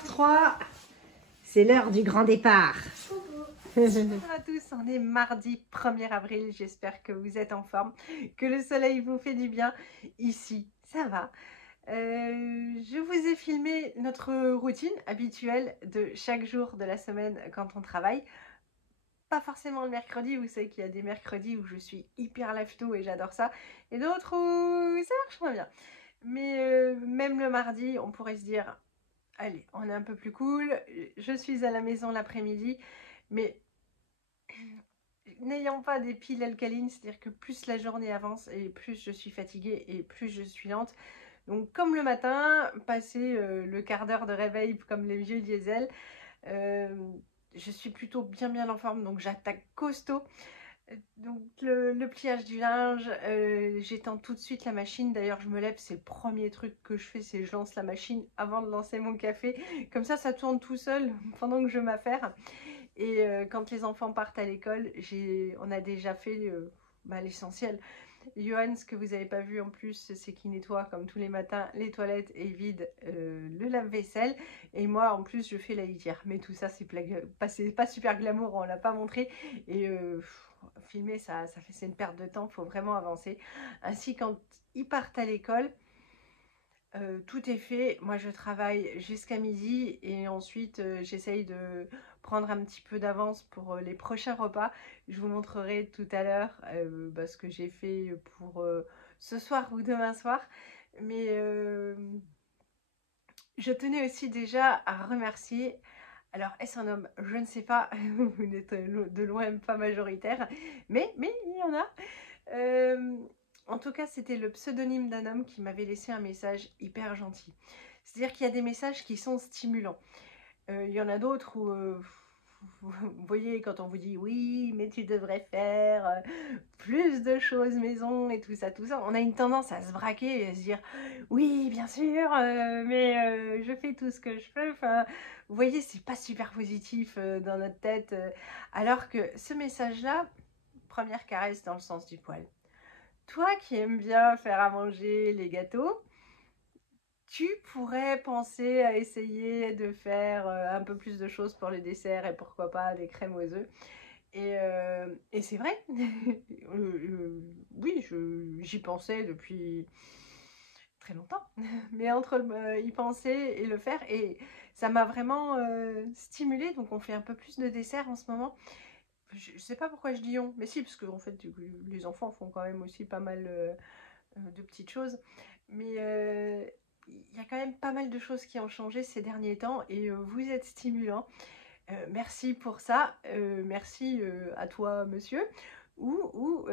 8h03, c'est l'heure du grand départ. Bonjour à tous, on est mardi 1er avril, j'espère que vous êtes en forme, que le soleil vous fait du bien. Ici, ça va. Je vous ai filmé notre routine habituelle de chaque jour de la semaine quand on travaille. Pas forcément le mercredi, vous savez qu'il y a des mercredis où je suis hyper lève-tôt et j'adore ça, et d'autres où ça marche moins bien. Mais même le mardi, on pourrait se dire, allez, on est un peu plus cool, je suis à la maison l'après-midi, mais n'ayant pas des piles alcalines, c'est-à-dire que plus la journée avance et plus je suis fatiguée et plus je suis lente. Donc comme le matin, passer le quart d'heure de réveil comme les vieux diesel, je suis plutôt bien en forme, donc j'attaque costaud. Donc le pliage du linge, j'étends tout de suite la machine. D'ailleurs je me lève, c'est le premier truc que je fais, c'est je lance la machine avant de lancer mon café. Comme ça tourne tout seul pendant que je m'affaire. Et quand les enfants partent à l'école, on a déjà fait l'essentiel. Johan, ce que vous n'avez pas vu en plus, c'est qu'il nettoie comme tous les matins les toilettes et vide le lave-vaisselle. Et moi, en plus, je fais la litière. Mais tout ça, c'est pas super glamour, on ne l'a pas montré. Et filmer, c'est une perte de temps, il faut vraiment avancer. Ainsi, quand ils partent à l'école, tout est fait. Moi, je travaille jusqu'à midi et ensuite, j'essaye de prendre un petit peu d'avance pour les prochains repas. Je vous montrerai tout à l'heure ce que j'ai fait pour ce soir ou demain soir. Mais je tenais aussi déjà à remercier. Alors, est-ce un homme? Je ne sais pas. Vous n'êtes de loin pas majoritaire. Mais il y en a. En tout cas, c'était le pseudonyme d'un homme qui m'avait laissé un message hyper gentil. C'est-à-dire qu'il y a des messages qui sont stimulants. Il y en a d'autres où, vous voyez, quand on vous dit oui, mais tu devrais faire plus de choses maison et tout ça, on a une tendance à se braquer et à se dire oui, bien sûr, mais je fais tout ce que je peux. Enfin, vous voyez, c'est pas super positif dans notre tête. Alors que ce message-là, première caresse dans le sens du poil. Toi qui aimes bien faire à manger les gâteaux, tu pourrais penser à essayer de faire un peu plus de choses pour les desserts et pourquoi pas des crèmes aux œufs. Et c'est vrai, oui, j'y pensais depuis très longtemps, mais entre y penser et le faire, et ça m'a vraiment stimulée. Donc on fait un peu plus de desserts en ce moment. Je sais pas pourquoi je dis on, mais si, parce que en fait les enfants font quand même aussi pas mal de petites choses, mais il y a quand même pas mal de choses qui ont changé ces derniers temps et vous êtes stimulant. Merci pour ça, merci à toi monsieur, ou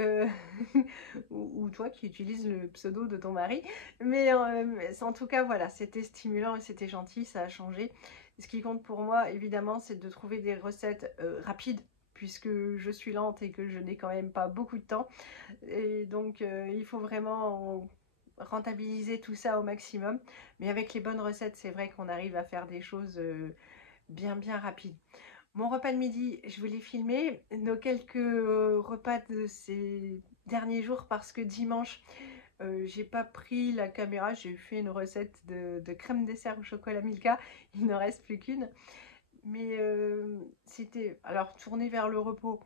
ou toi qui utilises le pseudo de ton mari, mais en tout cas voilà, c'était stimulant et c'était gentil, ça a changé. Ce qui compte pour moi évidemment, c'est de trouver des recettes rapides, puisque je suis lente et que je n'ai quand même pas beaucoup de temps, et donc il faut vraiment rentabiliser tout ça au maximum. Mais avec les bonnes recettes, c'est vrai qu'on arrive à faire des choses bien rapides. Mon repas de midi, je vous l'ai filmé, nos quelques repas de ces derniers jours, parce que dimanche, j'ai pas pris la caméra, j'ai fait une recette de crème dessert au chocolat Milka, il n'en reste plus qu'une. Mais c'était alors tourné vers le repos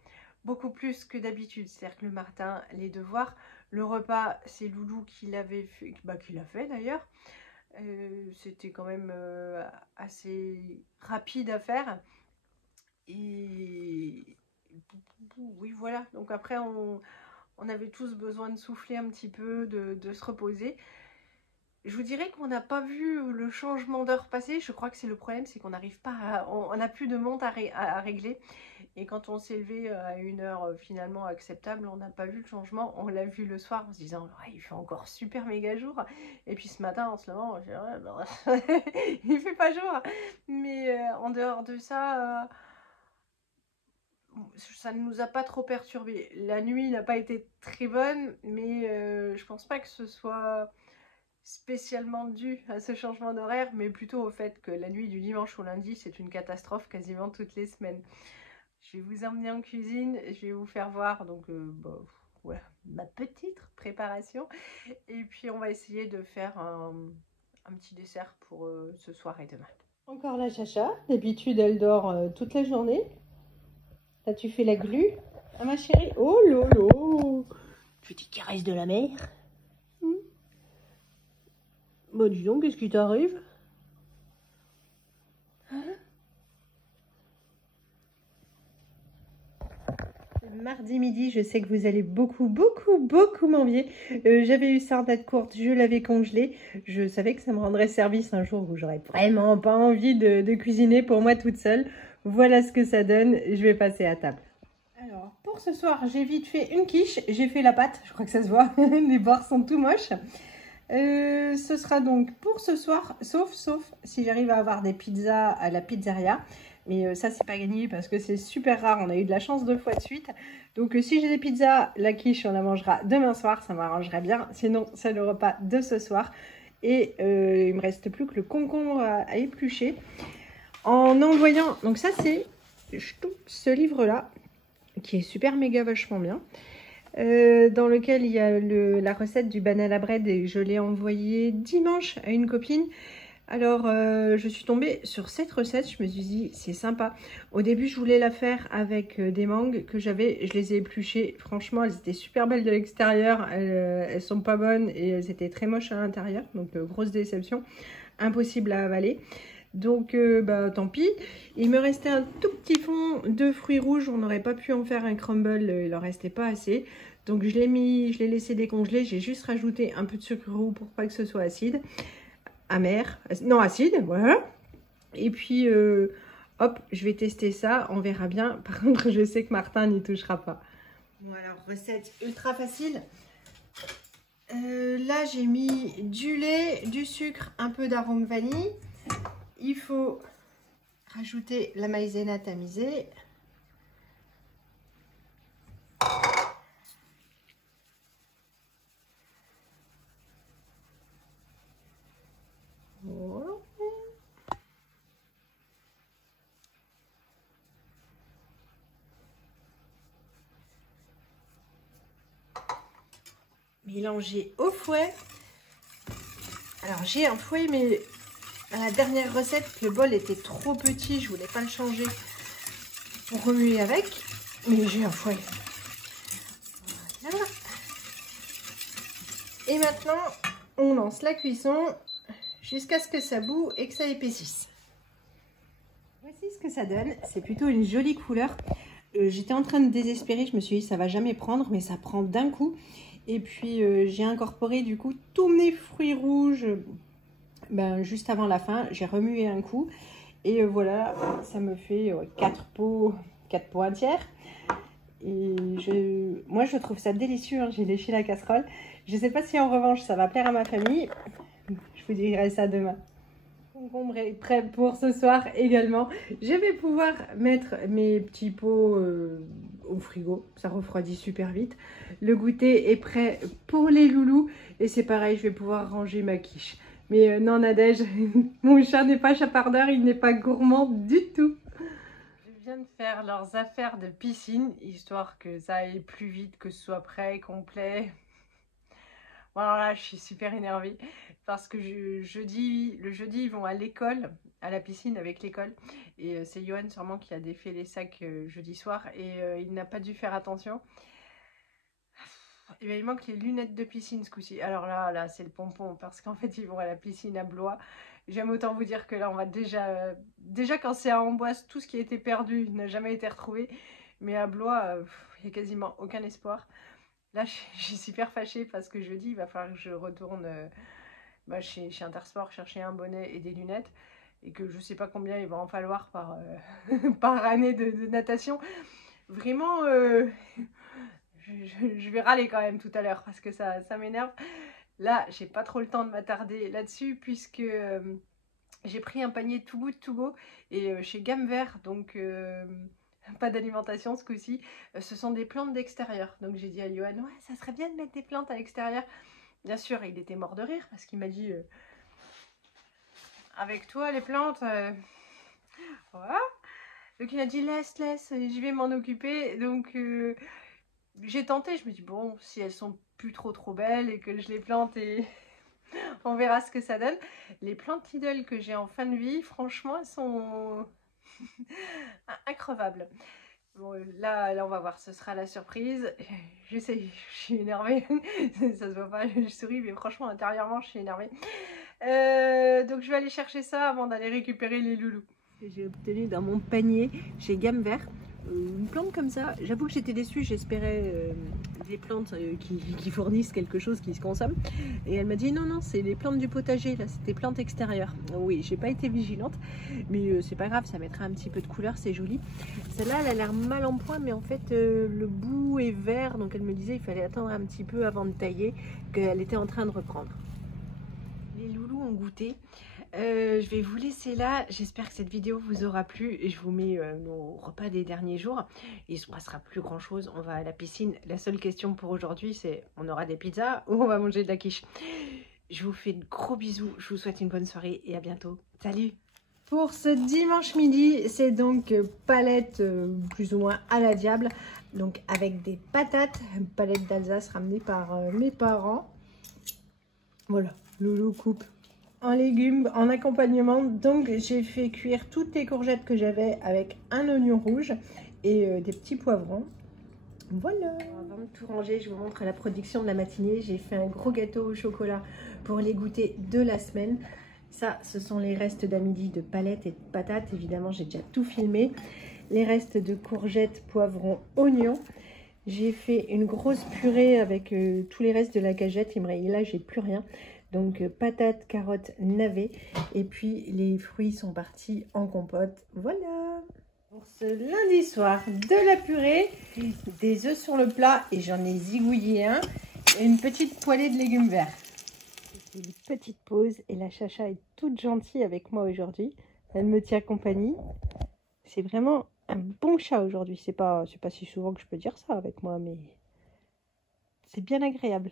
beaucoup plus que d'habitude. C'est-à-dire que le matin, les devoirs, le repas, c'est Loulou qui l'avait fait, qui l'a fait d'ailleurs. C'était quand même assez rapide à faire. Et oui, voilà. Donc après, on avait tous besoin de souffler un petit peu, de se reposer. Je vous dirais qu'on n'a pas vu le changement d'heure passer. Je crois que c'est le problème, c'est qu'on n'arrive pas à... On n'a plus de montre à régler. Et quand on s'est levé à une heure finalement acceptable, on n'a pas vu le changement. On l'a vu le soir en se disant ouais, il fait encore super méga jour. Et puis ce matin, en se levant, j'ai dit ouais, bah, il fait pas jour. Mais en dehors de ça, ça ne nous a pas trop perturbé. La nuit n'a pas été très bonne, mais je pense pas que ce soit spécialement dû à ce changement d'horaire, mais plutôt au fait que la nuit du dimanche au lundi, c'est une catastrophe quasiment toutes les semaines. Je vais vous emmener en cuisine, je vais vous faire voir donc voilà, ma petite préparation, et puis on va essayer de faire un petit dessert pour ce soir et demain. Encore la Chacha. D'habitude, elle dort toute la journée. Là, tu fais la glu. Ah, ma chérie. Oh lolo. Petite caresse de la mer. Bah, dis donc, qu'est-ce qui t'arrive? Mardi midi, je sais que vous allez beaucoup m'envier. J'avais eu sardette courte, je l'avais congelée. Je savais que ça me rendrait service un jour où j'aurais vraiment pas envie de cuisiner pour moi toute seule. Voilà ce que ça donne. Je vais passer à table. Alors, pour ce soir, j'ai vite fait une quiche. J'ai fait la pâte, je crois que ça se voit. Les bords sont tout moches. Ce sera donc pour ce soir, sauf si j'arrive à avoir des pizzas à la pizzeria. Mais ça, c'est pas gagné parce que c'est super rare. On a eu de la chance 2 fois de suite. Donc, si j'ai des pizzas, la quiche, on la mangera demain soir. Ça m'arrangerait bien. Sinon, c'est le repas de ce soir. Et il me reste plus que le concombre à éplucher. En envoyant... Donc ça, c'est ce livre-là qui est super méga vachement bien. Dans lequel il y a la recette du banana bread et je l'ai envoyé dimanche à une copine. Alors, je suis tombée sur cette recette, je me suis dit, c'est sympa. Au début, je voulais la faire avec des mangues que j'avais, je les ai épluchées. Franchement, elles étaient super belles de l'extérieur, elles sont pas bonnes et elles étaient très moches à l'intérieur. Donc, grosse déception, impossible à avaler. Donc, bah, tant pis. Il me restait un tout petit fond de fruits rouges, on n'aurait pas pu en faire un crumble, il en restait pas assez. Donc, je l'ai laissé décongeler, j'ai juste rajouté un peu de sucre roux pour pas que ce soit acide. Amer, non acide, voilà. Et puis, hop, je vais tester ça, on verra bien. Par contre, je sais que Martin n'y touchera pas. Bon, alors, recette ultra facile. Là, j'ai mis du lait, du sucre, un peu d'arôme vanille. Il faut rajouter la maïzena tamisée. Voilà. Mélanger au fouet. Alors j'ai un fouet, mais à la dernière recette, le bol était trop petit, je voulais pas le changer pour remuer avec, mais j'ai un fouet. Voilà. Et maintenant, on lance la cuisson jusqu'à ce que ça bout et que ça épaississe. Voici ce que ça donne, c'est plutôt une jolie couleur. J'étais en train de désespérer, je me suis dit ça va jamais prendre, mais ça prend d'un coup. Et puis j'ai incorporé du coup tous mes fruits rouges juste avant la fin. J'ai remué un coup et voilà, ça me fait 4 pots entières. Et moi je trouve ça délicieux, hein. J'ai léché la casserole. Je ne sais pas si en revanche ça va plaire à ma famille. Je vous dirai ça demain. Le concombre est prêt pour ce soir également. Je vais pouvoir mettre mes petits pots au frigo. Ça refroidit super vite. Le goûter est prêt pour les loulous. Et c'est pareil, je vais pouvoir ranger ma quiche. Mais non, Nadège, mon chat n'est pas chapardeur, il n'est pas gourmand du tout. Je viens de faire leurs affaires de piscine, histoire que ça aille plus vite, que ce soit prêt, complet. Voilà, je suis super énervée parce que le jeudi, ils vont à l'école, à la piscine avec l'école. Et c'est Johan sûrement qui a défait les sacs jeudi soir et il n'a pas dû faire attention. Et bien, il manque les lunettes de piscine ce coup-ci. Alors là c'est le pompon parce qu'en fait ils vont à la piscine à Blois. J'aime autant vous dire que là on va déjà quand c'est à Amboise, tout ce qui a été perdu n'a jamais été retrouvé. Mais à Blois, il n'y a quasiment aucun espoir. Là, je suis super fâchée parce que jeudi, il va falloir que je retourne chez Intersport chercher un bonnet et des lunettes. Et que je ne sais pas combien il va en falloir par, par année de natation. Vraiment, je vais râler quand même tout à l'heure parce que ça m'énerve. Là, j'ai pas trop le temps de m'attarder là-dessus puisque j'ai pris un panier Too Good To Go et chez Gamme Vert, donc... pas d'alimentation ce coup-ci, ce sont des plantes d'extérieur. Donc j'ai dit à Johan, ouais, ça serait bien de mettre des plantes à l'extérieur. Bien sûr, il était mort de rire parce qu'il m'a dit, avec toi les plantes, voilà. Donc il a dit, laisse, je vais m'en occuper. Donc j'ai tenté, je me dis, bon, si elles sont plus trop belles et que je les plante et On verra ce que ça donne. Les plantes Lidl que j'ai en fin de vie, franchement, elles sont increvables. Bon, là, on va voir, ce sera la surprise. J'essaye, je suis énervée. Ça se voit pas, je souris, mais franchement, intérieurement, je suis énervée. Donc, je vais aller chercher ça avant d'aller récupérer les loulous. J'ai obtenu dans mon panier chez Gamme Vert une plante comme ça. J'avoue que j'étais déçue, j'espérais des plantes qui fournissent quelque chose qui se consomme. Et elle m'a dit non, c'est les plantes du potager, là, c'est des plantes extérieures. Oui, j'ai pas été vigilante, mais c'est pas grave, ça mettra un petit peu de couleur, c'est joli. Celle-là, elle a l'air mal en point, mais en fait, le bout est vert, donc elle me disait il fallait attendre un petit peu avant de tailler, qu'elle était en train de reprendre. Les loulous ont goûté. Je vais vous laisser là, j'espère que cette vidéo vous aura plu et je vous mets nos repas des derniers jours. Il se passera plus grand chose, on va à la piscine. La seule question pour aujourd'hui c'est on aura des pizzas ou on va manger de la quiche. Je vous fais de gros bisous, je vous souhaite une bonne soirée et à bientôt. Salut! Pour ce dimanche midi, c'est donc palette plus ou moins à la diable, donc avec des patates, palette d'Alsace ramenée par mes parents. Voilà, loulou coupe en légumes, en accompagnement. Donc j'ai fait cuire toutes les courgettes que j'avais avec un oignon rouge et des petits poivrons. Voilà. Avant de tout ranger, je vous montre la production de la matinée. J'ai fait un gros gâteau au chocolat pour les goûters de la semaine. Ça, ce sont les restes d'à midi de palettes et de patates. Évidemment, j'ai déjà tout filmé. Les restes de courgettes, poivrons, oignons. J'ai fait une grosse purée avec tous les restes de la cagette. Et là, j'ai plus rien. Donc patates, carottes, navets. Et puis les fruits sont partis en compote. Voilà. Pour ce lundi soir, de la purée, des œufs sur le plat. Et j'en ai zigouillé un. Et une petite poêlée de légumes verts. Une petite pause. Et la chacha est toute gentille avec moi aujourd'hui. Elle me tient compagnie. C'est vraiment un bon chat aujourd'hui. C'est pas si souvent que je peux dire ça avec moi. Mais c'est bien agréable.